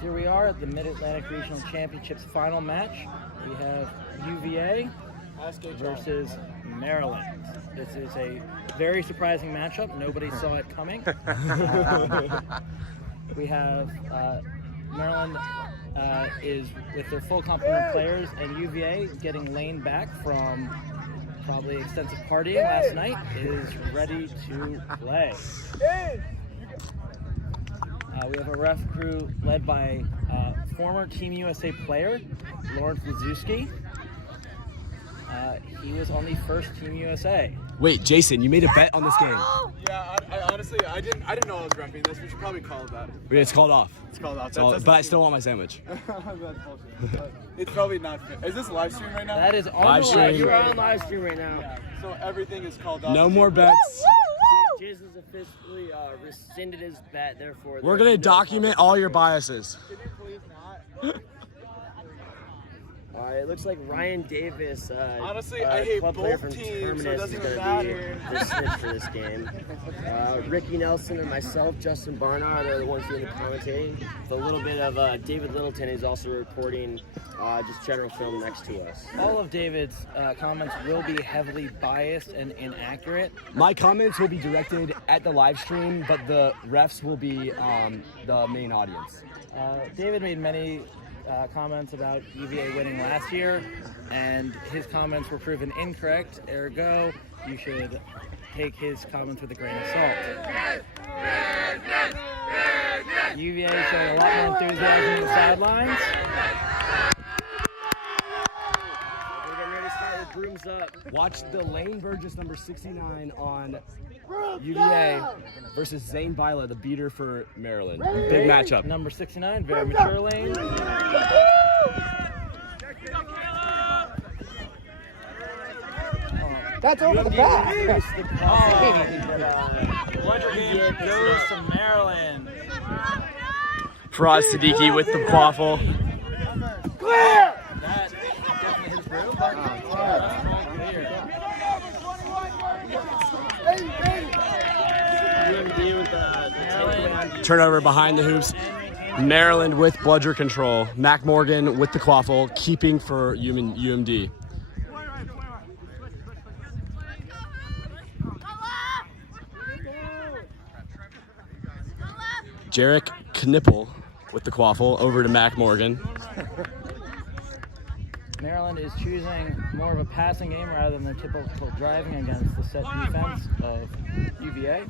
Here we are at the Mid-Atlantic Regional Championships final match. We have UVA versus Maryland. This is a very surprising matchup. Nobody saw it coming. We have Maryland is with their full complement of players, and UVA getting Lane back from probably extensive partying last night is ready to play. We have a ref crew led by former Team USA player, Lawrence Lazewski. He was on the first Team USA. Wait, Jason, you made a bet on this game. Yeah, I honestly, I didn't know I was repping this. We should probably call it that. It's called off. It's called off. But I still want my sandwich. That's bullshit. It's probably not fair. Is this live stream right now? That is on Live the stream. live You're stream. on live stream right now. Yeah. So everything is called off. No more bets. Jason's officially rescinded his bet, therefore. We're going to document all your biases. Can you please not? It looks like Ryan Davis, Honestly, I hate club player both from teams, so it Terminus, doesn't is even going to matter. be the snitch for this game. Ricky Nelson and myself, Justin Barnard, are the ones doing the commentating. With a little bit of David Littleton, who's also reporting just general film next to us. All of David's comments will be heavily biased and inaccurate. My comments will be directed at the live stream, but the refs will be the main audience. David made many comments about UVA winning last year, and his comments were proven incorrect. Ergo, you should take his comments with a grain of salt. UVA showing a lot more enthusiasm on the sidelines. We're getting ready to start with brooms up. Watch the Lane Burgess number 69 on UVA versus Zane Bila, the beater for Maryland. Big matchup. Number 69, very mature Lane. That's over the back. UVA goes to Maryland. Faraz Siddiqui with the quaffle. Clear! That definitely his room, but UMD with the takeaway on Turnover behind the hoops. Maryland with bludger control. Mac Morgan with the quaffle, keeping for UMD. Jarek Knipple with the quaffle over to Mac Morgan. Maryland is choosing more of a passing game rather than their typical driving against the set defense of UVA.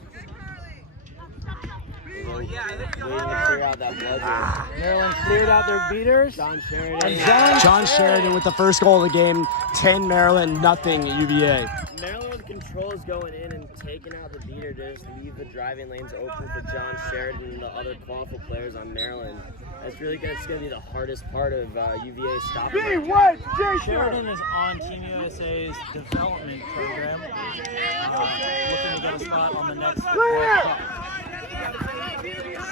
waiting to clear out that bludger. Maryland cleared out their beaters. John Sheridan. John Sheridan with the first goal of the game. 10 Maryland, nothing UVA. Maryland with control is going in and taking out the beater to just leave the driving lanes open for John Sheridan and the other qualified players on Maryland. That's really going to be the hardest part of UVA stopping. Sheridan is on Team USA's development program, looking to get a spot on the next World Cup.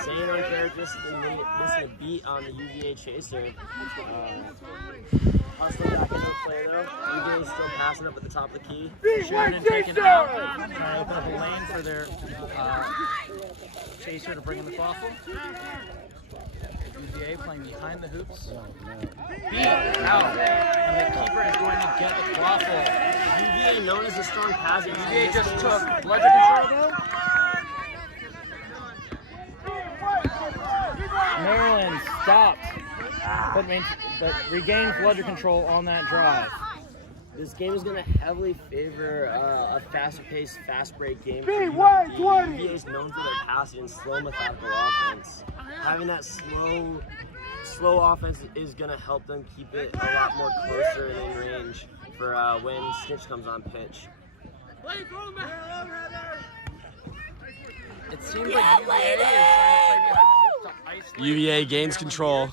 Same uncharacteristically missing a beat on the UVA chaser. Hustling back into play though. UVA is still passing up at the top of the key. Sheridan taken out, trying to open up a lane for their chaser to bring in the quaffle. UVA playing behind the hoops. Beat out, and the keeper is going to get the quaffle. UVA known as a strong passing team. UVA just took bludger control though. Maryland stopped, but regained bludger control on that drive. This game is going to heavily favor a faster-paced, fast-break game. UVA is known for their passing and slow, methodical offense. Having that slow offense is going to help them keep it a lot more closer and in range for when Snitch comes on pitch. It seems like UVA is trying to play behind the hoops to isolate. UVA gains control. And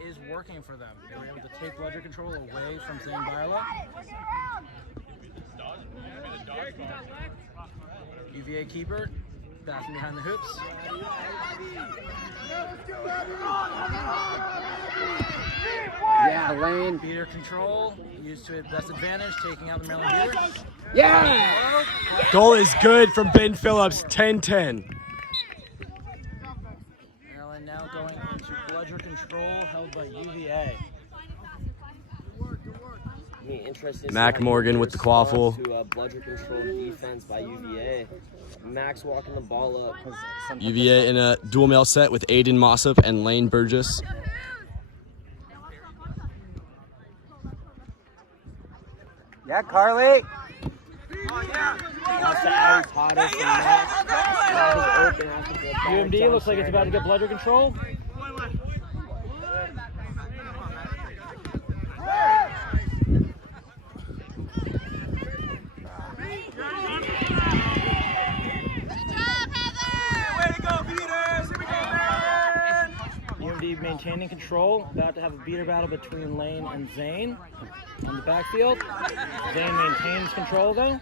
it is working for them. They were able to take bludger control away from Zane Bila. UVA keeper, passing behind the hoops. Yeah, Lane. Beater control, used to its best advantage, taking out the Maryland beater. Yeah! Goal is good from Ben Phillips, 10-10. Maryland now going into bludger control held by UVA. Interesting. Mac Morgan with the quaffle. To bludger control defense by UVA. Max walking the ball up. UVA in a dual male set with Aiden Mossop and Lane Burgess. Yeah, Carly. UMD looks like it's about to get bludger control. UMD maintaining control, about to have a beater battle between Lane and Zane on the backfield. Zane maintains control though.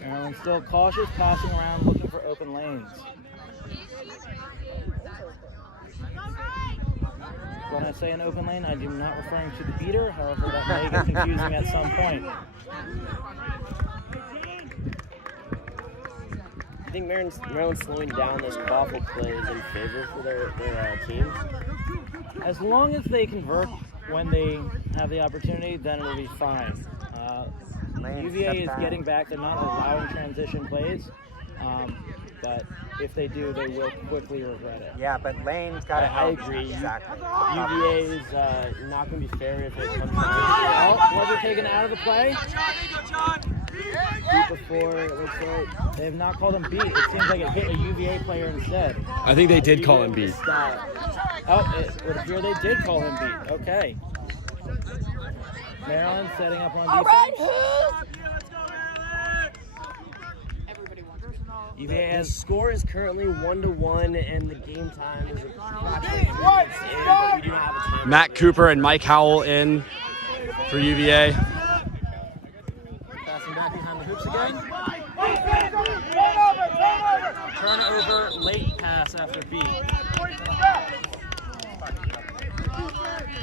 Maryland still cautious, passing around looking for open lanes. When I say an open lane, I am not referring to the beater, however that may get confusing at some point. I think Maryland's slowing down this quaffle play is in favor for their team. As long as they convert when they have the opportunity, then it'll be fine. UVA is getting back. They're not allowing transition plays, but if they do, they will quickly regret it. Yeah, but Lane's got to help. I agree. Exactly. UVA is not going to be fair if it comes to Bludger taken out of the play. Beat before, it looks like. They have not called him beat. It seems like it hit a UVA player instead. I think they did call him beat. Oh, it would appear they did call him beat. Okay. Maryland setting up on defense. UVA The has score is currently 1-1, and the game time is approximately 3 minutes in, but we do not have a timeout. Matt Cooper and Mike Howell in for UVA. passing back behind the hoops again. Turnover, late pass after beat.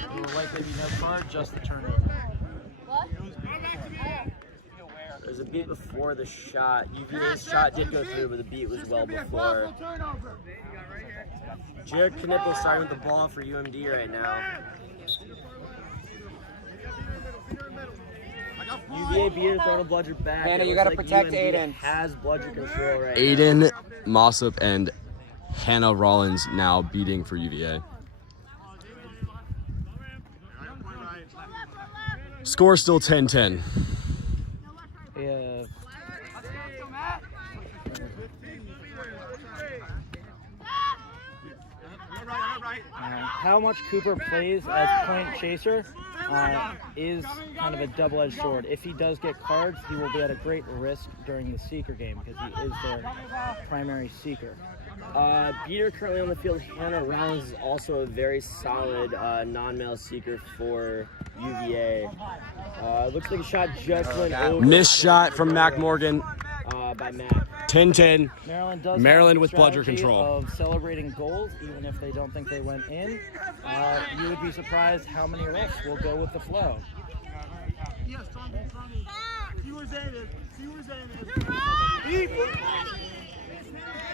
It will likely be no card, just the turnover. There's a beat before the shot. UVA's shot did go through, but the beat was well before. Jared Knipple starting with the ball for UMD right now. UVA beater throwing a bludger back. Hannah, It you looks gotta protect UMD Aiden. has bludger control right Aiden Mossop and Hannah Rollins now beating for UVA. Score still 10-10. Yeah. How much Cooper plays as point chaser is kind of a double-edged sword. If he does get cards, he will be at a great risk during the seeker game because he is their primary seeker. Beater currently on the field. Hannah Rollins is also a very solid non-male seeker for UVA. Looks like a shot just went over. Missed shot from Mac Morgan. By Mac. 10-10. Maryland with bludger strategy control. of celebrating goals, even if they don't think they went in. You would be surprised how many refs will go with the flow.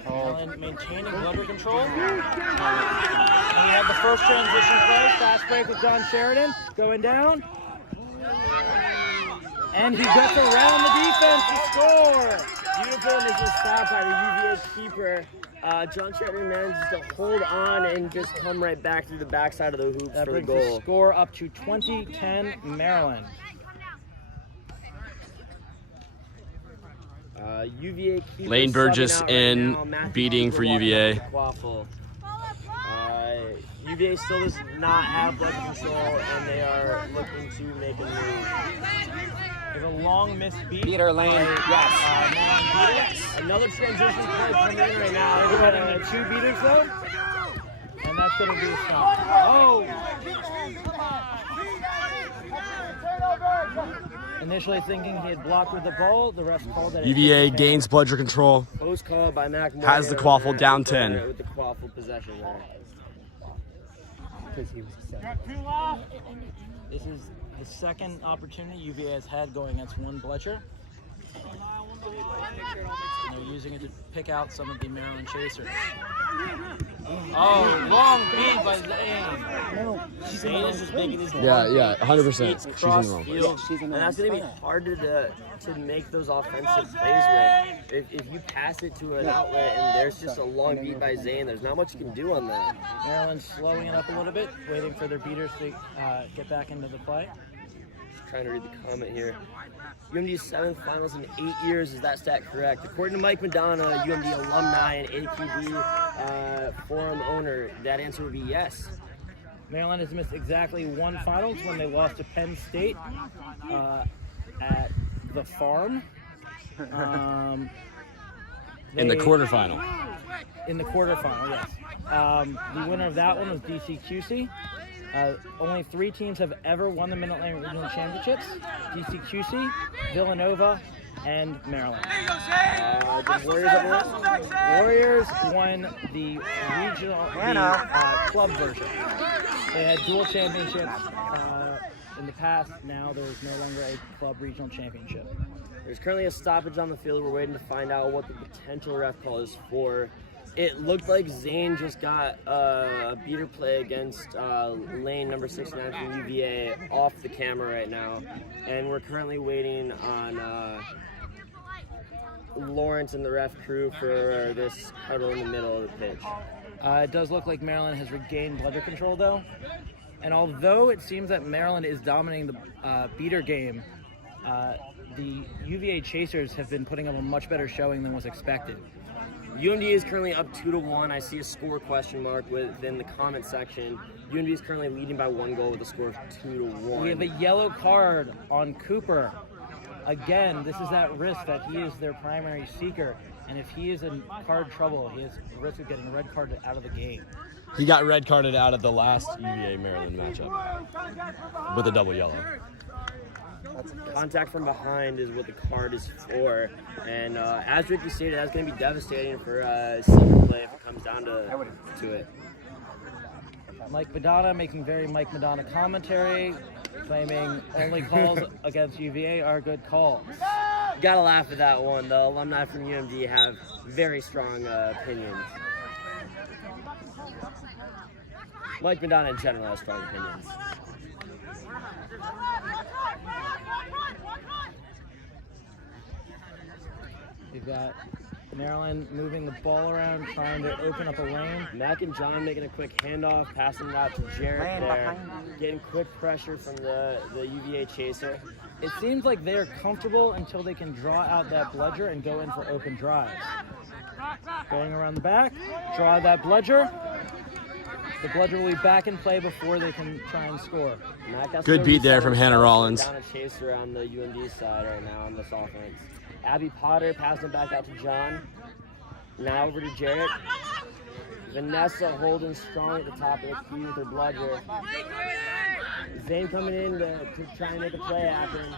Maryland maintaining bludger control. And we have the first transition play. Fast break with John Sheridan going down. And he gets around the defense to score. Beautiful initial stop by the UVA keeper. John Sheridan manages to hold on and just come right back through the backside of the hoop That for the brings the goal. score up to 20-10 Maryland. UVA keeper Lane Burgess subbing out in, right now. Matthew beating for Walker UVA. Quaffle. UVA still does not have blood control, and they are looking to make a move. There's a long missed beat. Beater Lane, yes. Another transition play coming in right now. They're running the two beaters though. And that's going to be a shot. Oh! Initially thinking he had blocked with the ball, the ref called it. UVA gains bludger control. Post call by Mac Morgan. Has the quaffle down 10. With the quaffle possession there. This is the second opportunity UVA has had going against one bludger. And they're using it to pick out some of the Maryland chasers. Oh, long beat by Zane. Zane is just making these Yeah, 100%. beats She's in the cross wrong. field, and that's going to be harder to make those offensive plays with. If you pass it to an outlet and there's just a long beat by Zane, there's not much you can do on that. Maryland's slowing it up a little bit, waiting for their beaters to get back into the play. Just trying to read the comment here. UMD's 7th finals in 8 years, is that stat correct? According to Mike Madonna, UMD alumni and AQB forum owner, that answer would be yes. Maryland has missed exactly one finals when they lost to Penn State at the Farm. In the quarterfinal. In the quarterfinal, yes. The winner of that one was DCQC. Only 3 teams have ever won the Mid-Atlantic Regional Championships: DCQC, Villanova, and Maryland. The Warriors have won? Warriors won the regional club version. They had dual championships in the past. Now there's no longer a club regional championship. There's currently a stoppage on the field. We're waiting to find out what the potential ref call is for. It looked like Zane just got a beater play against lane number 69 from UVA off the camera right now. And we're currently waiting on Lawrence and the ref crew for this huddle in the middle of the pitch. It does look like Maryland has regained bludger control, though. And although it seems that Maryland is dominating the beater game, the UVA chasers have been putting up a much better showing than was expected. UMD is currently up 2-1. I see a score question mark within the comment section. UMD is currently leading by 1 goal with a score of 2-1. We have a yellow card on Cooper. Again, this is that risk that he is their primary seeker. And if he is in card trouble, he has a risk of getting a red card out of the game. He got red carded out of the last UVA Maryland matchup with a double yellow. Contact from behind is what the card is for, and as Ricky stated, that's going to be devastating for senior play if it comes down to it. Mike Madonna making very Mike Madonna commentary, claiming only calls against UVA are good calls. Gotta laugh at that one. The alumni from UMD have very strong opinions. Mike Madonna in general has strong opinions. We've got Maryland moving the ball around, trying to open up a lane. Mac and John making a quick handoff, passing it out to Jarrett there. Getting quick pressure from the UVA chaser. It seems like they're comfortable until they can draw out that bludger and go in for open drives. Going around the back, draw that bludger. The bludger will be back in play before they can try and score. Good beat there from Hannah Rollins. Down a chaser on the UMD side right now on this offense. Abby Potter passing it back out to John. Now over to Jarrett. Vanessa holding strong at the top of the key with her bludger. Zane coming in to try and make a play happen.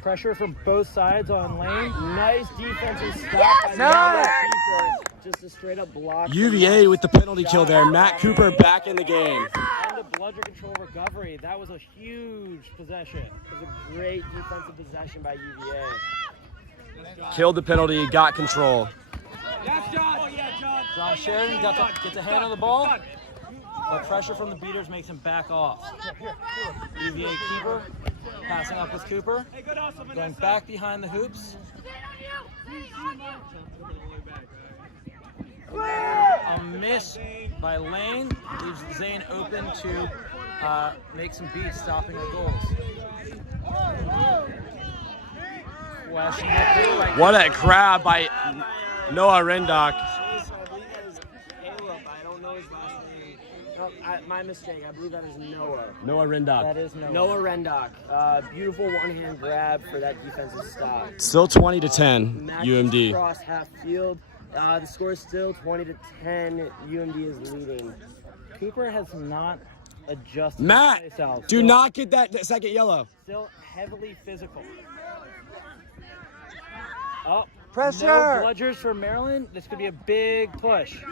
Pressure from both sides on lane. Nice defensive stop by Cooper. Just a straight up block. UVA with the penalty kill there. Matt Cooper back in the game. And a bludger control recovery. That was a huge possession. It was a great defensive possession by UVA. Killed the penalty, got control. John Sheridan gets a hand on the ball, but pressure from the beaters makes him back off. UVA keeper passing up with Cooper, going back behind the hoops. A miss by Lane leaves Zane open to make some beats, stopping the goals. What a grab by Noah Rendock. I believe that is Caleb. I don't know his last name. No, my mistake. I believe that is Noah. Noah Rendock. That is Noah Rendock. Beautiful one-hand grab for that defensive stop. Still 20-10, UMD. Cross half field. The score is still 20-10. UMD is leading. Cooper has not adjusted. Matt, do not get that second yellow. Still heavily physical. Oh, Pressure! No bludgers for Maryland. This could be a big push.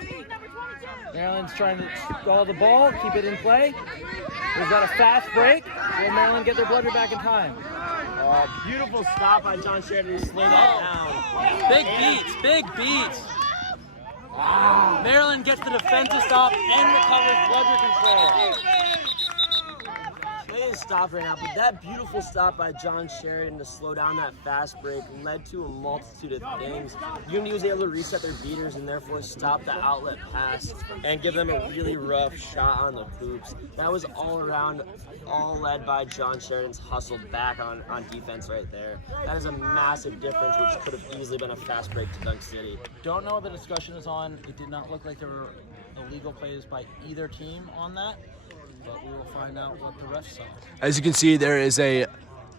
Maryland's trying to stall the ball, keep it in play. We've got a fast break. Will Maryland get their bludger back in time? Beautiful stop by John Sheridan to slow that down. Big beats. Maryland gets the defensive stop and recovers bludger control. They didn't stop right now, but that beautiful stop by John Sheridan to slow down that fast break led to a multitude of things. UMD was able to reset their beaters and therefore stop the outlet pass and give them a really rough shot on the hoops. That was all around, all led by John Sheridan's hustle back on defense right there. That is a massive difference, which could have easily been a fast break to Dunk City. Don't know what the discussion is on. It did not look like there were illegal plays by either team on that, but we will find out what the refs saw. As you can see, there is a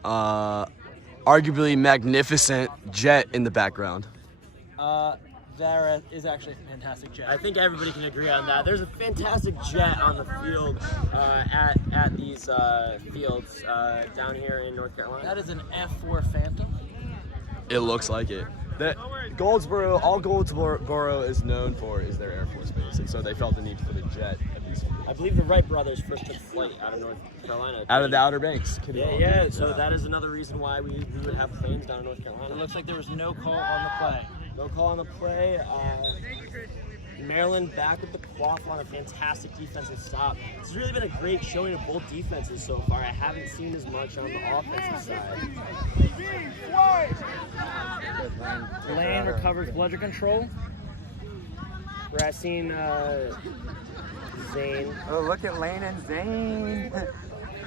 arguably magnificent jet in the background. There is actually a fantastic jet. I think everybody can agree on that. There's a fantastic jet on the field at these fields down here in North Carolina. That is an F4 Phantom. It looks like it. Goldsboro, all Goldsboro is known for is their Air Force Base, and so they felt the need to put a jet at these fields. I believe the Wright brothers first took flight out of North Carolina. Out of the Outer Banks. Yeah. So that is another reason why we would have planes down in North Carolina. It looks like there was no call on the play. No call on the play. Maryland back with the quaff on a fantastic defensive stop. It's really been a great showing of both defenses so far. I haven't seen as much on the offensive side. Lane recovers bludger control. We're seeing Zane. Oh, look at Lane and Zane.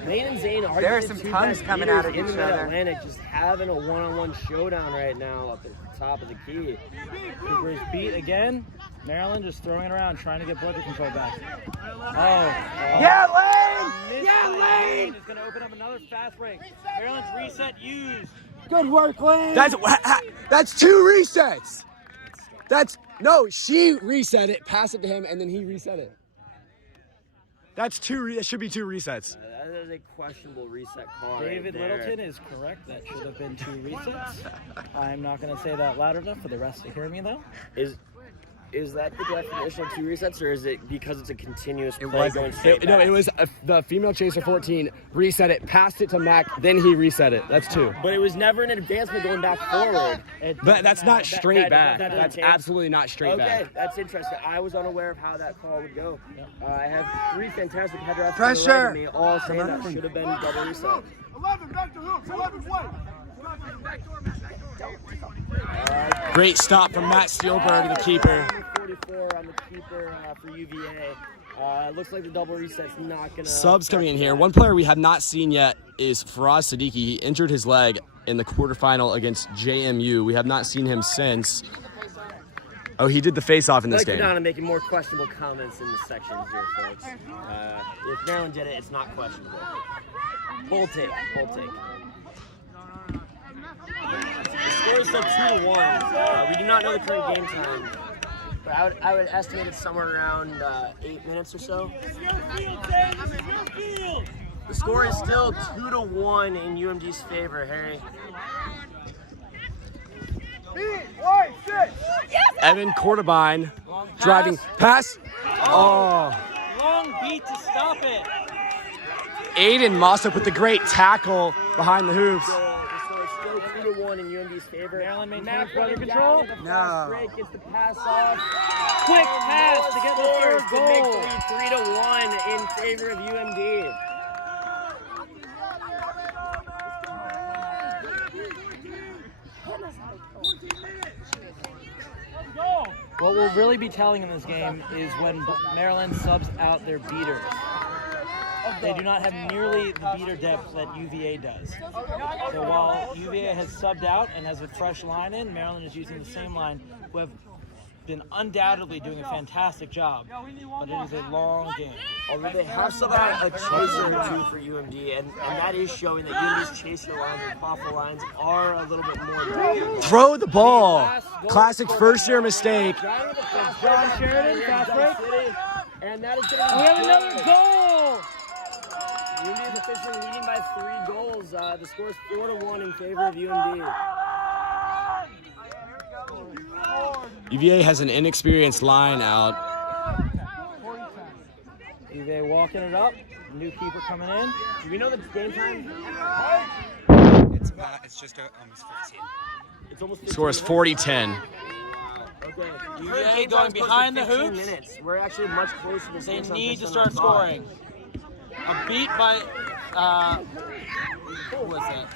Lane and Zane are There are some tongues coming out of in each the Mid-Atlantic, other. just having a one-on-one showdown right now up at the top of the key. Cooper is beat again. Maryland just throwing it around, trying to get bludger control back. Yeah, Lane! Yeah, Lane! Is going to open up another fast break. Maryland's reset used. Good work, Lane. That's two resets. She reset it, passed it to him, and then he reset it. That's two. It should be two resets. That is a questionable reset call. David right there. Littleton is correct. That should have been two resets. I'm not going to say that loud enough for the rest to hear me, though. Is that the definition of two resets, or is it because it's a continuous play wasn't. going straight No, back? it was the female chaser 14 reset it, passed it to Mac, then he reset it. That's two. But it was never an advancement going back forward. But that's not straight back. that doesn't That's change. absolutely not straight Okay, back. that's interesting. I was unaware of how that call would go. I have three fantastic head wraps Pressure. to the right of me, all saying that should have been double reset. 11, back to hoops, 11, play. Great stop from Matt Steelberg, the keeper. 44 on the keeper for UVA. Looks like the double reset's not gonna. Subs coming in here. One player we have not seen yet is Faraz Siddiqui. He injured his leg in the quarterfinal against JMU. We have not seen him since. Oh, he did the face-off in this You're game. down and making more questionable comments in the sections here, folks. If Maryland did it, it's not questionable. Bold take. The score is still 2-1. We do not know the current game time, but I would estimate it's somewhere around 8 minutes or so. The score is still 2-1 in UMD's favor, Harry. Evan Cortabine driving pass. Oh. Long beat to stop it. Aiden Mossop with the great tackle behind the hoops. So it's still 2-1 in UMD's favor. Maryland maintains bludger control. No. Break gets the pass off. Quick pass to get the third To make goal. the lead 3-1 in favor of UMD. What we'll really be telling in this game is when Maryland subs out their beaters. They do not have nearly the beater depth that UVA does. So while UVA has subbed out and has a fresh line in, Maryland is using the same line, who have been undoubtedly doing a fantastic job, but it is a long game. Although they have subbed out a chaser or two for UMD, and that is showing that UMD's chaser lines and waffle lines are a little bit more dominant. Throw the ball. Classic first-year mistake. John Sheridan, fast break. And that is going to be We have another goal! UMD is officially leading by 3 goals. The score is 4-1 in favor of UMD. UVA has an inexperienced line out. UVA walking it up. New keeper coming in. Do we know the game time? It's just almost 15. It's almost Score is 40-10. 40-10. Okay. UVA going behind the hoops. Minutes. We're actually much closer to They this need than to start I thought. scoring. A beat by who was that?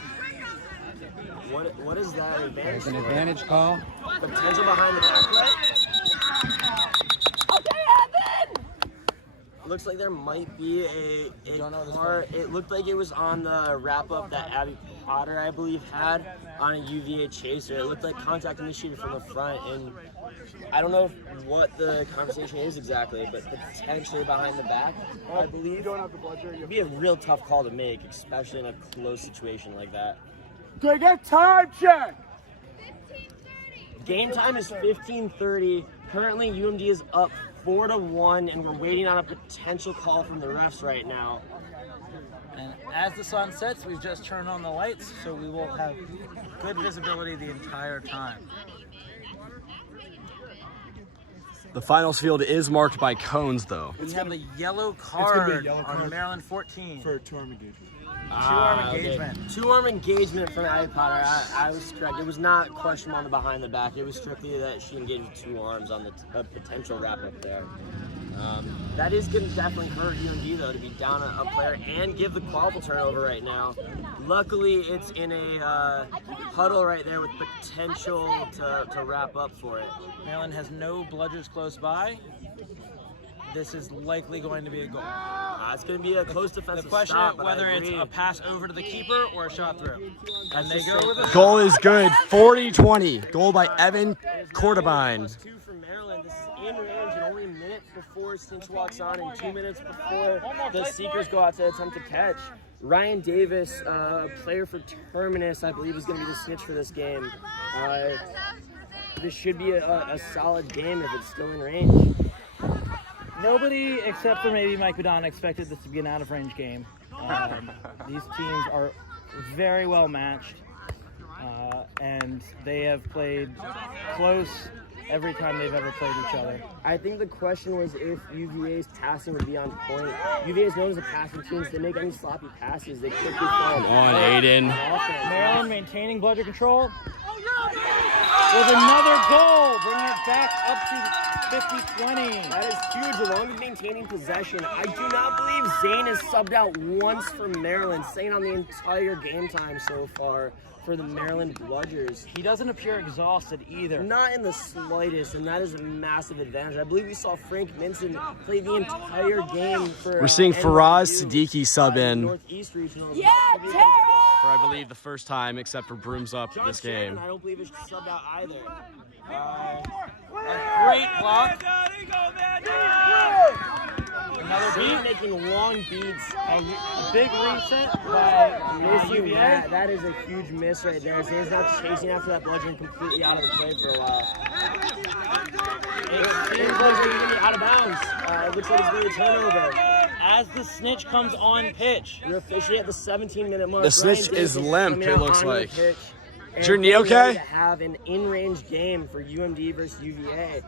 What is that advantage? An advantage call. Potential behind the back play. Looks like there might be a car. It looked like it was on the wrap up that Abby Potter, I believe, had on a UVA chaser. It looked like contact initiated from the front, and I don't know what the conversation is exactly, but potentially behind the back, I believe. You don't have the bludger. It'd be a real tough call to make, especially in a close situation like that. Take a time check. Game time is 15:30. Currently, UMD is up 4-1, and we're waiting on a potential call from the refs right now. And as the sun sets, we've just turned on the lights, so we will have good visibility the entire time. The finals field is marked by cones, though. We have a yellow gonna be a card yellow on card Maryland 14. For two-arm engagement. Two-arm engagement. Okay. Two-arm engagement from Abby Potter. I was correct. It was not questionable on the behind the back. It was strictly that she engaged with two arms on the potential wrap-up there. That is going to definitely hurt UMD, though, to be down a player and give the quadruple turnover right now. Luckily, it's in a huddle right there with potential to wrap up for it. Maryland has no bludgers close by. This is likely going to be a goal. It's going to be a close The defensive question stop, is but whether I it's agree. a pass over to the keeper or a shot through. And they go with a Goal is good. 40-20. Goal by Evan Cordabine. Two for Maryland. This is in range and only a minute before Cinch walks on and 2 minutes before the Seekers go out to attempt to catch. Ryan Davis, player for Terminus, I believe is going to be the snitch for this game. This should be a solid game if it's still in range. Nobody except for maybe Mike Madonna expected this to be an out-of-range game. These teams are very well matched, and they have played close every time they've ever played each other. I think the question was if UVA's passing would be on point. UVA is known as a passing team, so they make any sloppy passes. They quickly fall. Come on, Aiden. Maryland maintaining bludger control. With another goal, bringing it back up to 50-20. That is huge, along with maintaining possession. I do not believe Zane has subbed out once for Maryland, staying on the entire game time so far for the Maryland Bludgers. He doesn't appear exhausted either. Not in the slightest, and that is a massive advantage. I believe we saw Frank Minson play the entire game for We're seeing Faraz NYU, Siddiqui sub in Northeast Regionals. Yeah, for, I believe, the first time, except for Brooms up John this Shannon, game. I don't believe it's subbed out either. A great block. Another Zane beat. making long beats. A big reset by Missing UVA. that is a huge miss right there. Zane's not chasing after that bludger and completely out of the play for a while. It seems like he's going to be out of bounds. It looks like it's going to be a turnover. As the snitch comes on pitch. We're officially at the 17-minute mark. The snitch Ryan is Davis limp, coming it out looks onto the like. pitch and Is your knee getting ready okay? to have an in-range game for UMD versus UVA.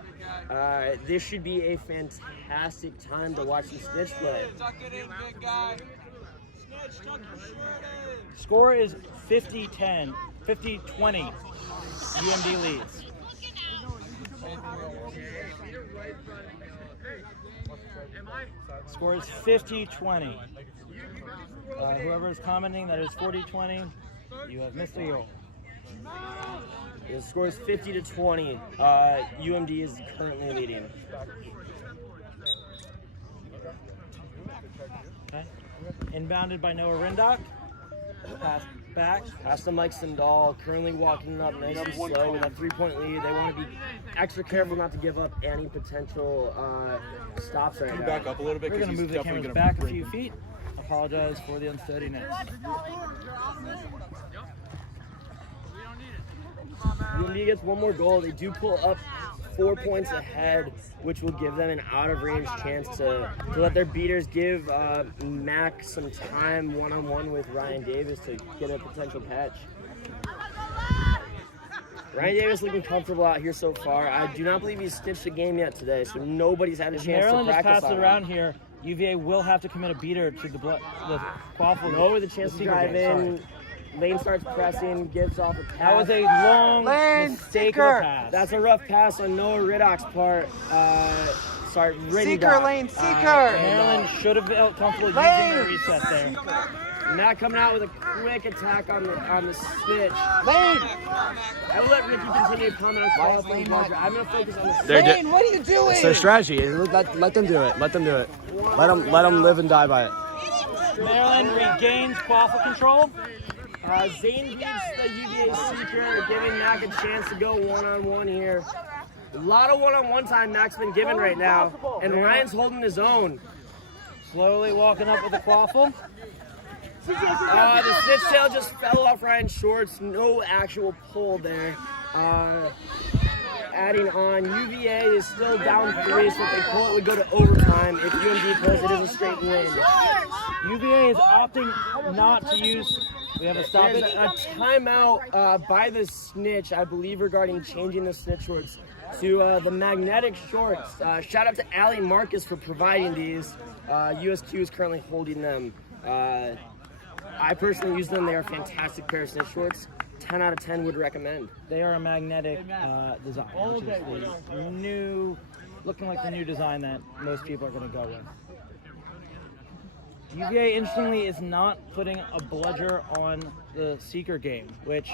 This should be a fantastic time to watch the snitch play. Score is 50-10, 50-20. UMD leads. Score is 50-20. Whoever is commenting, that is 40-20. You have missed a goal. The score is 50-20. UMD is currently leading. Okay. Inbounded by Noah Rindock. Pass back. Pass to Mike Sandal, currently walking up nice and slow with a 3-point lead. They want to be extra careful not to give up any potential stops right now. Back up a little bit. We're going to move the cameras back a few feet. Apologize for the unsteadiness. UMD gets one more goal. They do pull up 4 points ahead, which will give them an out-of-range chance to let their beaters give Mac some time one-on-one with Ryan Davis to get a potential catch. Ryan Davis looking comfortable out here so far. I do not believe he's stitched a game yet today, so nobody's had a chance Maryland to just practice passed it on around him. here. UVA will have to commit a beater to the quaffle. No, with a chance to drive in. Lane starts pressing, gives off a pass. That was a long mistake of a pass. That's a rough pass on Noah Riddock's part. Sorry, Seeker, Lane, Seeker. Maryland should have felt comfortable using their reset there. Matt coming out with a quick attack on the snitch. Lane! I will let Ricky continue to comment on qualifying buzzer. I'm going to focus on the snitch. Lane, what are you doing? It's their strategy. Let them do it. Let them do it. Let them live and die by it. Maryland regains quaffle control. Zane beats the UVA Seeker, giving Mac a chance to go one-on-one here. A lot of one-on-one time Mac's been given right now, and Ryan's holding his own. Slowly walking up with the quaffle. The snitch tail just fell off Ryan's shorts. No actual pull there. Adding on, UVA is still down 3, so if they pull it, would go to overtime. If UMD pulls, it is a straight win. UVA is opting not to use. We have a stoppage. There's a timeout by the snitch, I believe, regarding changing the snitch shorts to the magnetic shorts. Shout out to Allie Marcus for providing these. USQ is currently holding them. I personally use them. They are a fantastic pair of snitch shorts. 10 out of 10 would recommend. They are a magnetic design, which is the new, looking like the new design that most people are going to go with. UVA, interestingly, is not putting a bludger on the Seeker game, which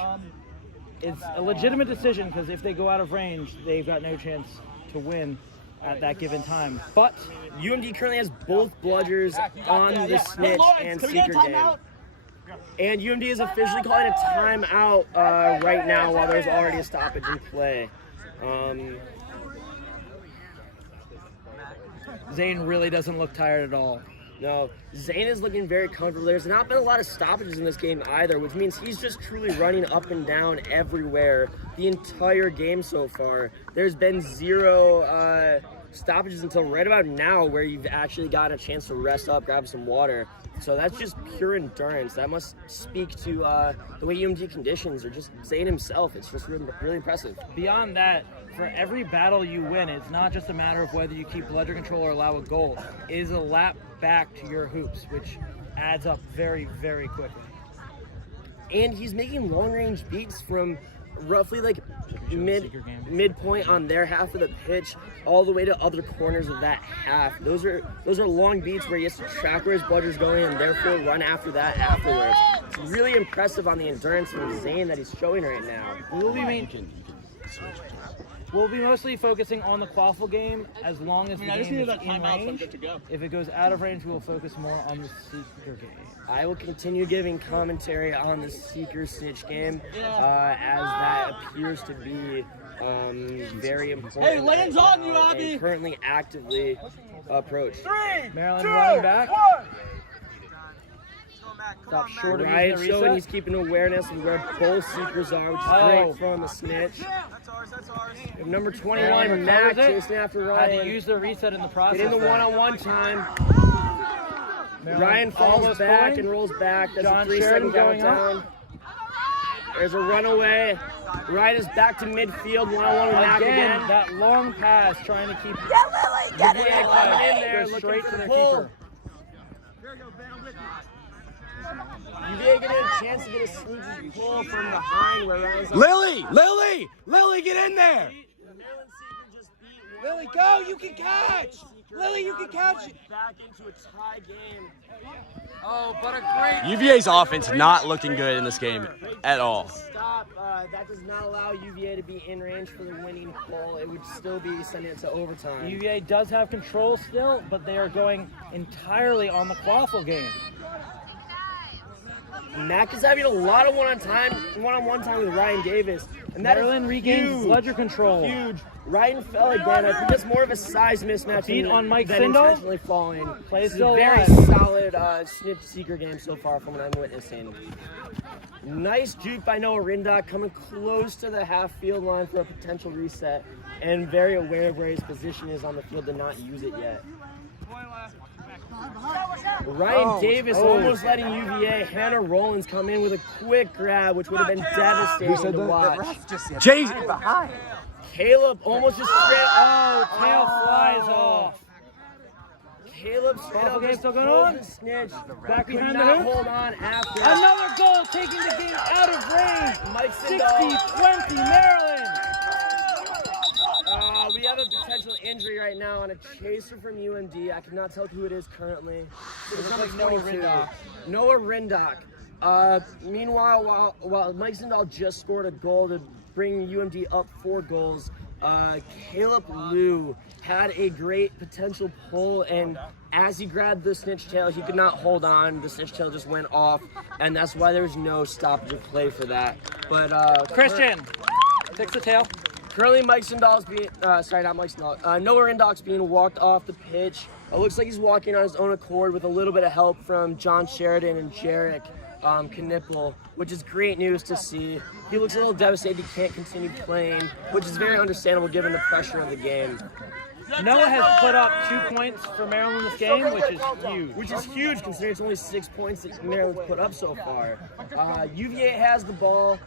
is a legitimate decision because if they go out of range, they've got no chance to win at that given time. But UMD currently has both bludgers on the snitch and Seeker game. And UMD is officially calling a timeout right now while there's already a stoppage in play. Zane really doesn't look tired at all. No, Zane is looking very comfortable. There's not been a lot of stoppages in this game either, which means he's just truly running up and down everywhere the entire game so far. There's been 0 stoppages until right about now where you've actually got a chance to rest up, grab some water. So that's just pure endurance. That must speak to the way UMD conditions, or just Zane himself. It's just really impressive. Beyond that, for every battle you win, it's not just a matter of whether you keep bludger control or allow a goal. It is a lap back to your hoops, which adds up very, very quickly. And he's making long-range beats from roughly like midpoint on their half of the pitch all the way to other corners of that half. Those are long beats where he has to track where his bludger's going and therefore run after that afterwards. It's really impressive on the endurance from Zane that he's showing right now. We'll be mostly focusing on the quaffle game as long as the game is in range. If it goes out of range, we'll focus more on the Seeker game. I will continue giving commentary on the Seeker Snitch game as that appears to be very important. Hey, Lane's on you, Abby! And currently actively approached. Maryland running back. Stop short of Ryan using the showing reset. he's keeping awareness of where both Seekers are, which is great from the snitch. We have number 21, Mac, chasing after Had to Ryan. use the reset in the process. Get in the there. one-on-one time. Maryland Ryan falls almost back pulling. and rolls back. That's John a 3-second Sheridan going downtown. There's a runaway. Ryan is back to midfield, one-on-one with Mac again. That long pass trying to keep Get in there, go looking straight for to the their pull. keeper. UVA getting a chance to get a sneaky pull from behind where Ryan's Lily, get in there. Lily, go! You can catch! Lily, you can catch it! Back into a tie game. Oh, but a great. UVA's offense not looking good in this game at all. Stop. That does not allow UVA to be in range for the winning pull. It would still be sending it to overtime. UVA does have control still, but they are going entirely on the quaffle game. Mac is having a lot of one-on-one time with Ryan Davis. And that Maryland is regains huge, bludger control. Huge. Ryan fell again. I think it's more of a size mismatch Beat than on Mike than Sindel. intentionally falling. Plays It's a still very alive. solid snip Seeker game so far from what I'm witnessing. Nice juke by Noah Rindock, coming close to the half field line for a potential reset, and very aware of where his position is on the field to not use it yet. Ryan Davis almost letting UVA. Hannah Rollins come in with a quick grab, which would have been devastating to watch. Jason, Caleb almost just straight. Oh, tail flies off. Caleb straight up game just still going pulled on? the snitch. Back Could behind not the hoop. hold on after. Another goal taking the game 60-20 Maryland. We have a potential injury right now on a chaser from UMD. I cannot tell who it is currently. It's number like Noah 22. Rindock. Noah Rindock. Meanwhile, while Mike Sindahl just scored a goal to bring UMD up 4 goals, Caleb Liu had a great potential pull, and as he grabbed the snitch tail, he could not hold on. The snitch tail just went off, and that's why there was no stoppage of play for that. But Christian, fix the tail. currently Mike Sindahl's being, not Mike Sindahl, Noah Rindock's being walked off the pitch. It looks like he's walking on his own accord with a little bit of help from John Sheridan and Jarek Knipple, which is great news to see. He looks a little devastated he can't continue playing, which is very understandable given the pressure of the game. Noah has put up 2 points for Maryland this game, which is huge. Which is huge considering it's only 6 points that Maryland's put up so far. UVA has the ball,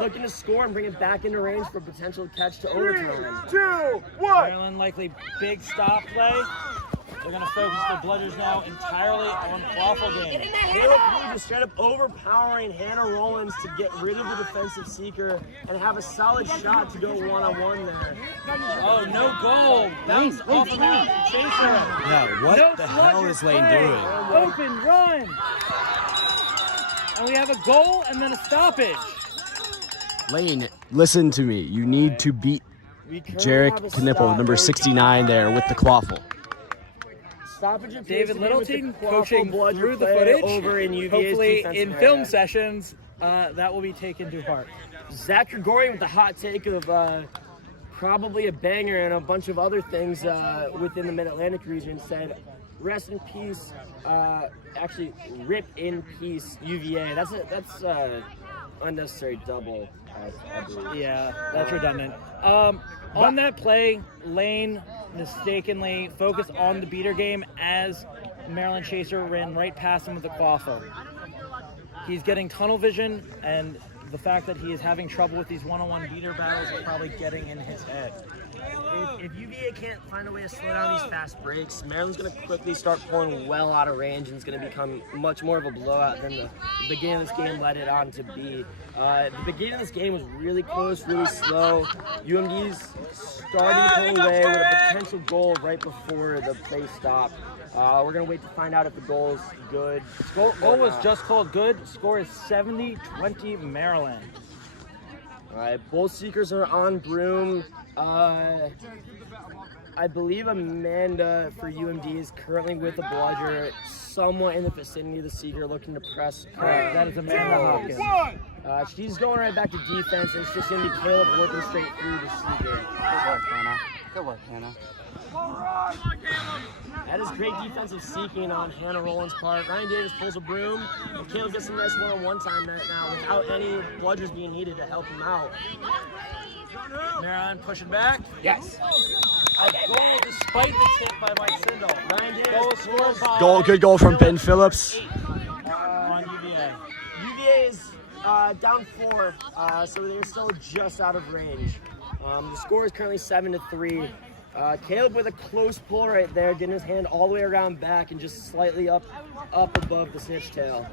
looking to score and bring it back into range for a potential catch to overtime. 3, 2, 1. Maryland likely big stop play. They're going to focus their bludgers now entirely on quaffle game. Caleb Liu just straight up overpowering Hannah Rollins to get rid of the defensive seeker and have a solid shot to go one-on-one there. Oh, no goal. Bounce off of out. Chaser. Yeah, what No the hell is Lane play. doing? Open run. And we have a goal and then a stoppage. Lane, listen to me. You need to beat We currently Jarek have a Knipple, number stoppage. 69 there with the quaffle. Stoppage appears David to be with Littleton the coaching bludger through the play footage. over in UVA's Hopefully defensive in area. film sessions, that will be taken to heart. Zach Gregorian with the hot take of probably a banger and a bunch of other things within the Mid-Atlantic region said, rest in peace, actually rip in peace UVA. That's unnecessary double, I believe. Yeah, that's redundant. On that play, Lane mistakenly focused on the beater game as Maryland Chaser ran right past him with the quaffle. He's getting tunnel vision, and the fact that he is having trouble with these one-on-one beater battles is probably getting in his head. If UVA can't find a way to slow down these fast breaks, Maryland's going to quickly start pulling well out of range, and it's going to become much more of a blowout than the beginning of this game led it on to be. The beginning of this game was really close, really slow. UMD's starting to pull away with a potential goal right before the play stopped. We're going to wait to find out if the goal is good. Goal was just called good. Score is 70-20 Maryland. All right, both seekers are on broom. I believe Amanda for UMD is currently with the bludger, somewhat in the vicinity of the seeker, looking to press. That is Amanda Hopkins. She's going right back to defense, and it's just going to be Caleb working straight through the seeker. Good work, Hannah. Good work, Hannah. That is great defensive seeking on Hannah Rollins' part. Ryan Davis pulls a broom, and Caleb gets some nice one-on-one time right now without any bludgers being needed to help him out. Maryland pushing back. Yes. A goal despite the tip by Mike Sindahl. Ryan Davis Goal scored by Good goal from Ben Phillips. on UVA. UVA is down 4, so they're still just out of range. The score is currently 7-3. Caleb with a close pull right there, getting his hand all the way around back and just slightly up above the snitch tail.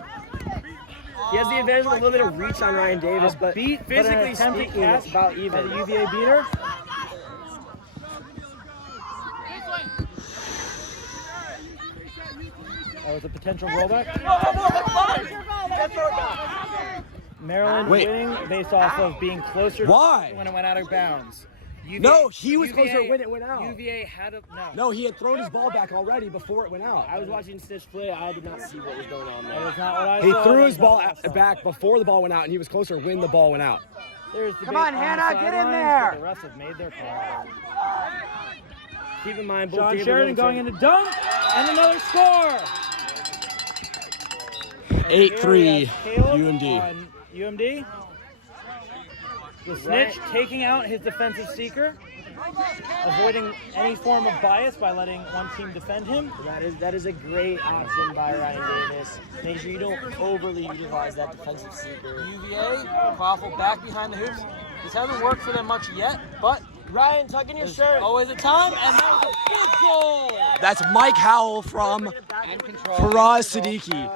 He has the advantage of a little bit of reach on Ryan Davis, but physically speaking, it's about even. The UVA beater. That was a potential rollback. Maryland winning based off of being closer Why? when it went out of bounds. UVA, No, he was closer when it went out. UVA had a No, he had thrown his ball back already before it went out. I was watching Snitch play. I did not see what was going on That there. was not what I He saw. threw That his was not ball what I saw. back before the ball went out, and he was closer when the ball went out. There's Come debate on, the Hannah, get in sidelines, there. but the refs have made their call. Keep in mind, both John David Sheridan Littleton- going into dunk, and another score. 8-3 Caleb UMD. on UMD. The snitch taking out his defensive seeker, avoiding any form of bias by letting one team defend him. That is a great option by Ryan Davis. Make sure you don't overly utilize that defensive seeker. UVA, Quaffle back behind the hoops. This hasn't worked for them much yet, but Ryan, tuck in your shirt. always a time, and that was a big goal. That's Mike Howell from And control. Faraz Siddiqui.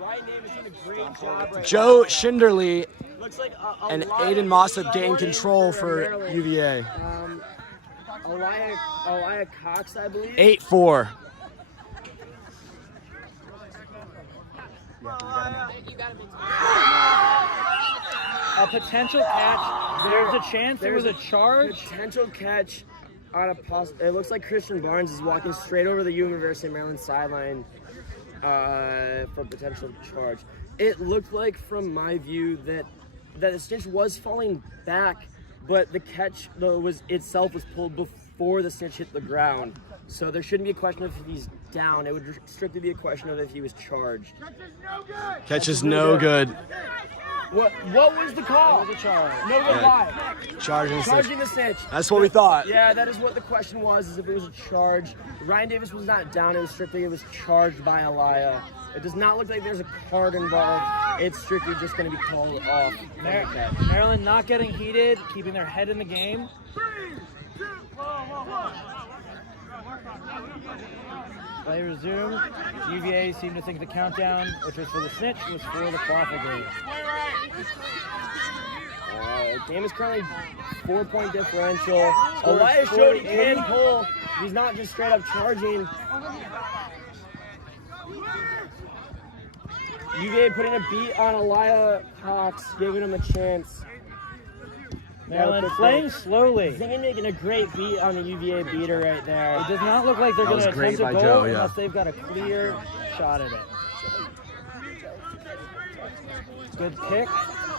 Ryan Davis did a great job right Joe now. Schinderly looks like And Aiden Mossop gained control for Maryland. UVA. Elia Cox, I believe. 8-4. A potential catch. There's a chance there was a charge. Potential catch on a it looks like Christian Barnes is walking straight over the University of Maryland sideline for potential charge. It looked like, from my view, that the snitch was falling back, but the catch was pulled before the snitch hit the ground. So there shouldn't be a question of if he's down. It would strictly be a question of if he was charged. Catch is no good. What was the call? It was a charge. No good lie. Charging Charging the snitch. That's what we thought. Yeah, that is what the question was, is if it was a charge. Ryan Davis was not down. It was charged by Elia. It does not look like there's a card involved. It's strictly just going to be called off. Maryland not getting heated, keeping their head in the game. Play resumed. UVA seemed to think the countdown, which was for the snitch, was for the quaffle game. Game is currently 4-point differential. Elia showed he can pull. He's not just straight up charging. UVA putting a beat on Elia Cox, giving him a chance. Maryland playing slowly. Zane making a great beat on the UVA beater right there. It does not look like they're going to attempt a goal Joe, yeah. unless they've got a clear shot at it. Good pick.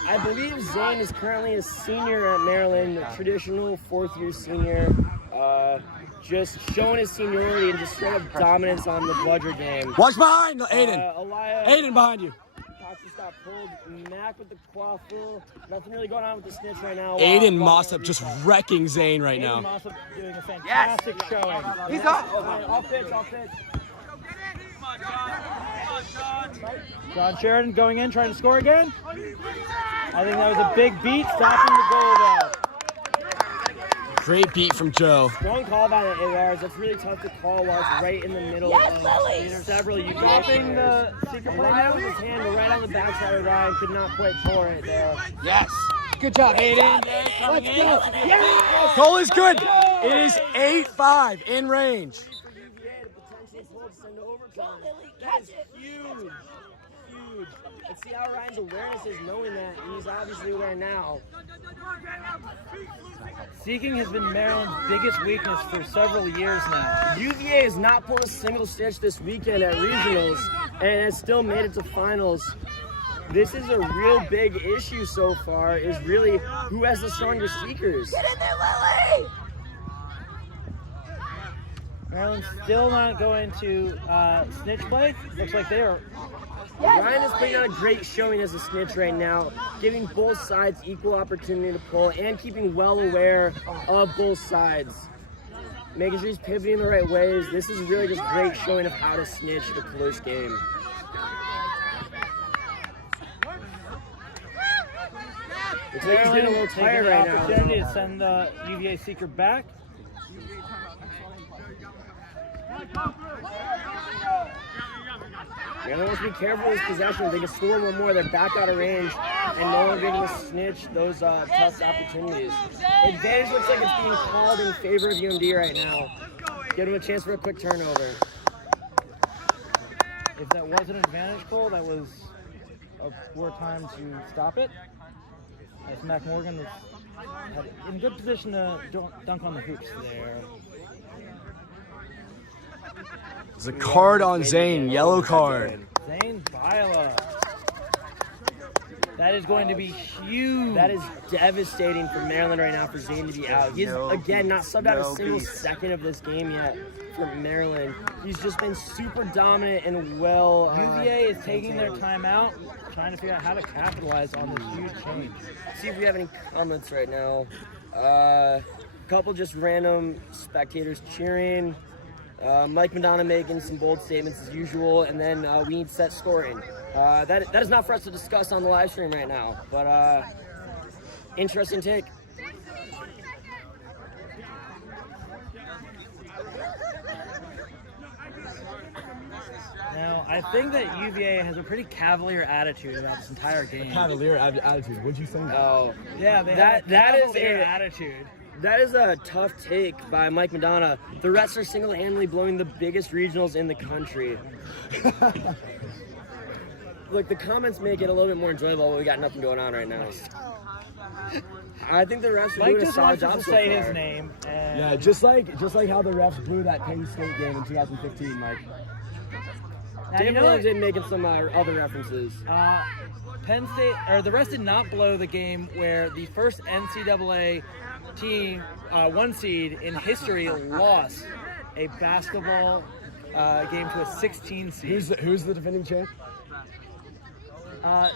I believe Zane is currently a senior at Maryland, a traditional fourth-year senior, just showing his seniority and just straight up dominance on the bludger game. Watch behind, Aiden. Aiden behind you. Cox just got pulled. Mac with the quaffle. Nothing really going on with the snitch right now. Aiden Mossop just wrecking Zane right Aiden now. Mossop doing a fantastic showing. He's up. Off pitch. John Sheridan going in, trying to score again. I think that was a big beat, stopping the goal though. Great beat from Joe. Strong call by the ARs. That's really tough to call while it's right in the middle of several UVA Dropping players. the secret play Ryan now. with his hand, but right on the backside of Ryan, could not quite pour it there. Yes. Good job, Aiden. Let's go. Yes. Goal is good. It is 8-5 in range. UVA the potential pull to send to overtime. That is huge. Let's see how Ryan's awareness is knowing that, and he's obviously aware now. Seeking has been Maryland's biggest weakness for several years now. UVA has not pulled a single stitch this weekend at regionals and has still made it to finals. This is a real big issue so far, is really who has the stronger seekers. Get in there, Lily. Maryland's still not going to snitch play. Looks like they are. Ryan is putting on a great showing as a snitch right now, giving both sides equal opportunity to pull and keeping well aware of both sides. Making sure he's pivoting the right ways. This is really just great showing of how to snitch a close game. Looks like he's getting a little tired right now. Opportunity to send the UVA seeker back. Maryland wants to be careful with possession. If they can score one more, they're back out of range, and no one getting to snitch those tough opportunities. Advantage looks like it's being called in favor of UMD right now. Give them a chance for a quick turnover. If that was an advantage goal, that was a poor time to stop it. As Mac Morgan was in good position to dunk on the hoops there. There's a card on Zane, yellow card. Zane Bila. That is going to be huge. That is devastating for Maryland right now for Zane to be out. He's, again, not subbed out a single second of this game yet for Maryland. He's just been super dominant and well. UVA is taking their time out, trying to figure out how to capitalize on this huge change. See if we have any comments right now. Couple just random spectators cheering. Mike Madonna making some bold statements as usual, and then we need set scoring. That is not for us to discuss on the live stream right now, but interesting take. know, I think that UVA has a pretty cavalier attitude about this entire game. Cavalier attitude. What'd you think? Oh, Yeah, they That- have a that is cavalier a- attitude. that is a tough take by Mike Madonna. The refs are single-handedly blowing the biggest regionals in the country. Look, the comments make it a little bit more enjoyable, but we got nothing going on right now. I think the refs are Mike doing a just solid wants us job to so say far. his name. And Yeah, just like how the refs blew that Penn State game in 2015, Mike. Now, you Dan know Williams what? did making some other references. Penn State, or the refs did not blow the game where the first NCAA team, 1 seed in history, lost a basketball game to a 16 seed. Who's the defending champ?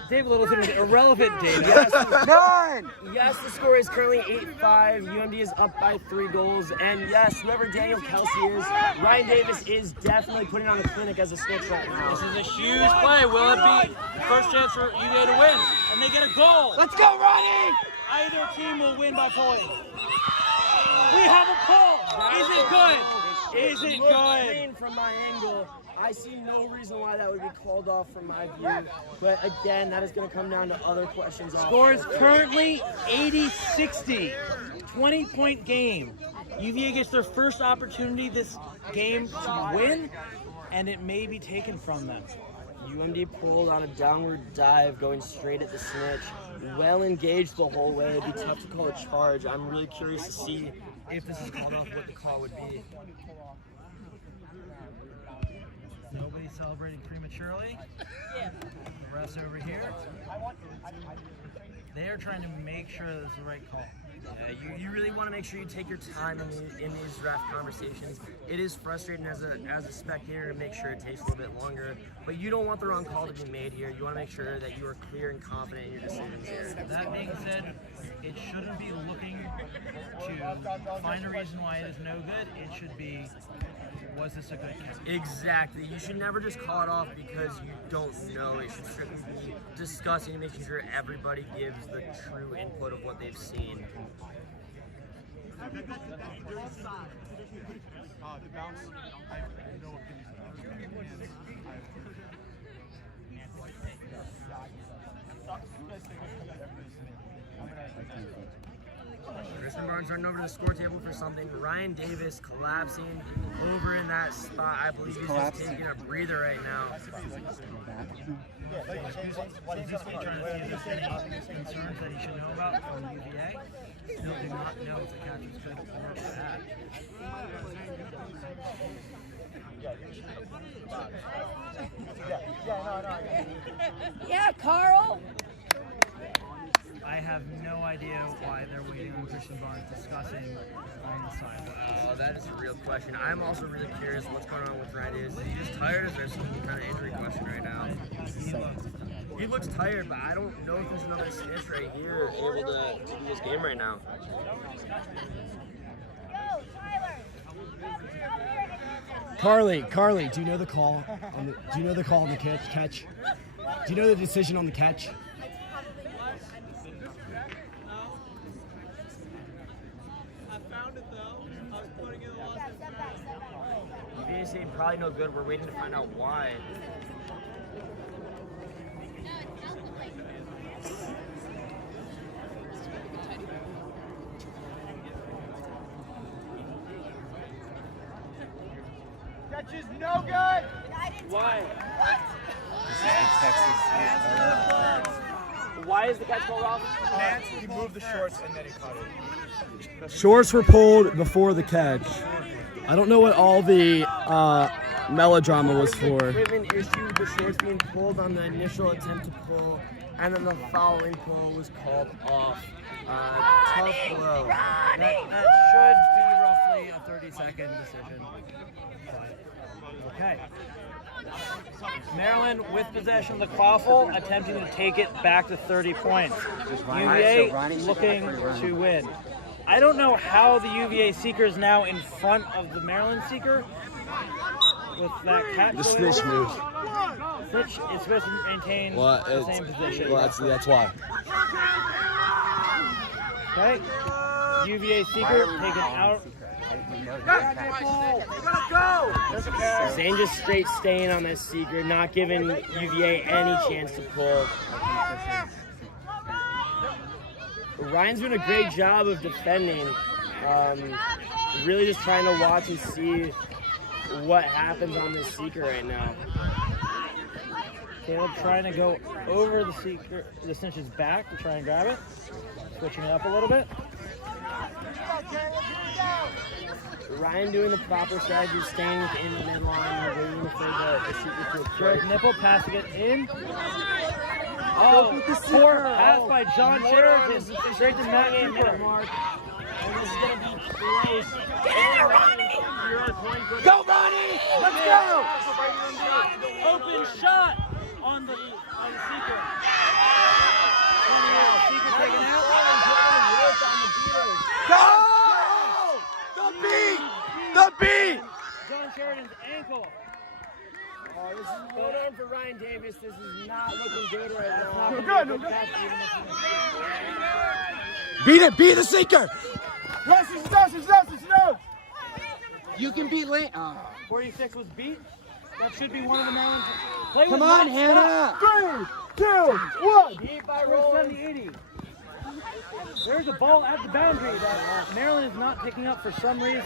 David Littleton is irrelevant data. Yes, the score is currently 8-5. UMD is up by 3 goals. And yes, whoever Daniel Kelsey is, Ryan Davis is definitely putting on a clinic as a snitch right now. This is a huge play. Will it be first chance for UVA to win? And they get a goal. Let's go, Ronnie! Either team will win by points. We have a pull. Is it good? Is it good? Green from my angle. I see no reason why that would be called off from my view. But again, that is going to come down to other questions. Score is currently 80-60. 20-point game. UVA gets their first opportunity this game to win, and it may be taken from them. UMD pulled on a downward dive going straight at the snitch. Well engaged the whole way. It'd be tough to call a charge. I'm really curious to see if this is called off, what the call would be. Nobody celebrating prematurely. The refs over here. They are trying to make sure that it's the right call. You really want to make sure you take your time in these ref conversations. It is frustrating as a spectator to make sure it takes a little bit longer, but you don't want the wrong call to be made here. You want to make sure that you are clear and confident in your decisions here. That being said, it shouldn't be looking to find a reason why it is no good. It should be, was this a good count? Exactly. You should never just call it off because you don't know. It should strictly be discussing and making sure everybody gives the true input of what they've seen. The bounce, I have no opinion. Christian Barnes running over to the score table for something. Ryan Davis collapsing over in that spot. I believe he's just taking a breather right now. Is this me trying to see if there's any concerns that he should know about from UVA? Still do not know if the catch was good or bad. Yeah, Carl. I have no idea why they're waiting on Christian Barnes discussing on the sideline. Oh, that is a real question. I'm also really curious what's going on with Ryan Davis. Is he just tired? Is there some kind of injury question right now? He looks tired, but I don't know if there's another snitch right here able to do this game right now. Carly, do you know the call on the catch? Do you know the decision on the catch? UVA saying probably no good. We're waiting to find out why. Catch is no good! Why? Why is the catch called off? He moved the shorts and then he caught it. Shorts were pulled before the catch. I don't know what all the melodrama was for. Equipment issue, the shorts being pulled on the initial attempt to pull, and then the following pull was called off. Tough blow. That should be roughly a 30-second decision. But, okay. Maryland with possession of the quaffle, attempting to take it back to 30 points. UVA looking to win. I don't know how the UVA seeker is now in front of the Maryland seeker with that catch. The going snitch on. moved. Snitch is supposed to maintain Well, the same position. that's why. Okay. UVA seeker taken out Zane just straight staying on that secret, not giving UVA any chance to pull. Ryan's doing a great job of defending. Really just trying to watch and see what happens on this secret right now. Caleb trying to go over the snitch's back to try and grab it. Switching it up a little bit. Ryan doing the proper strategy, staying within the midline, waiting for the secret to occur. Greg Nipple passing it in. Oh, poor pass by John Sheridan. Straight to Matt Cooper. And this is going to be close. Get in there, Ronnie! Go, Ronnie! Let's go! Open shot on the secret. Secret taken out. Go! The beat! The beat! John Sheridan's ankle. This is going on for Ryan Davis. This is not looking good right now. We're good. Beat it, beat the seeker. Yes, it's enough. You can beat Lane. 46 was beat. That should be one of the Maryland. Play Come with on, Matt. Hannah. 3, 2, 1. Beat by rolling 80. There's a ball at the boundary that Maryland is not picking up for some reason.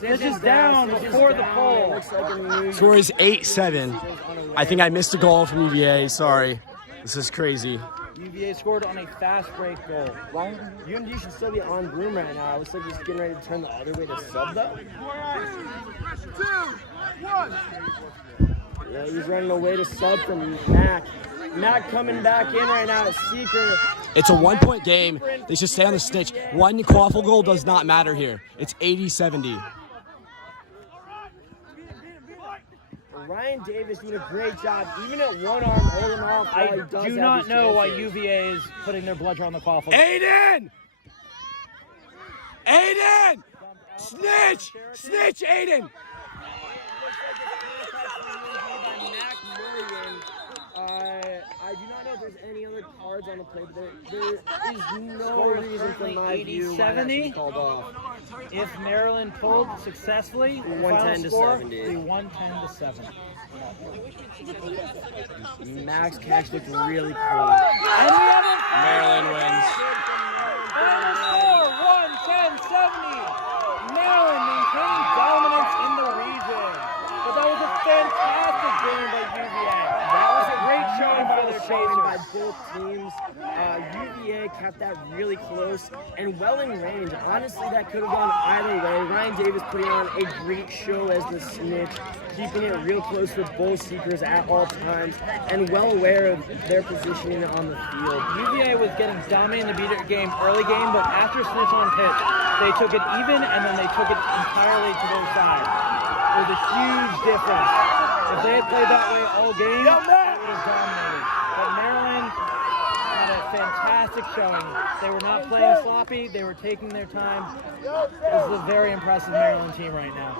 This is down before the pole. Looks like a new Score is 8-7. I think I missed a goal from UVA. Sorry. This is crazy. UVA scored on a fast break goal. UMD should still be on broom right now. It looks like he's getting ready to turn the other way to sub though. 2, 1. Yeah, he's running away to sub from Mac. Mac coming back in right now at Seeker. It's a 1-point game. They should stay on the snitch. One quaffle goal does not matter here. It's 80-70. Ryan Davis doing a great job, even at one arm holding off. while he I does do have not his know why chances. UVA is putting their bludger on the quaffle. Aiden! Aiden! Snitch! Snitch, Aiden! I do not know if there's any other cards on the play, but there is no reason for my view why that should be 80-70. called off. If Maryland pulled successfully, the 110 final to score 70. would be 110 to 7. Max Cash looked really cool. And we have it. Maryland wins. Final score 110-70. Maryland maintaining dominance in the region. But that was a fantastic game by UVA. That was a great showing by their Showing by chasers. both teams. UVA kept that really close and well in range. Honestly, that could have gone either way. Ryan Davis putting on a great show as the snitch, keeping it real close with both seekers at all times, and well aware of their positioning on the field. UVA was getting dominated in the beat game early game, but after snitch on pitch, they took it even and then they took it entirely to their side. It was a huge difference. If they had played that way all game, they would have dominated. But Maryland had a fantastic showing. They were not playing sloppy. They were taking their time. This is a very impressive Maryland team right now.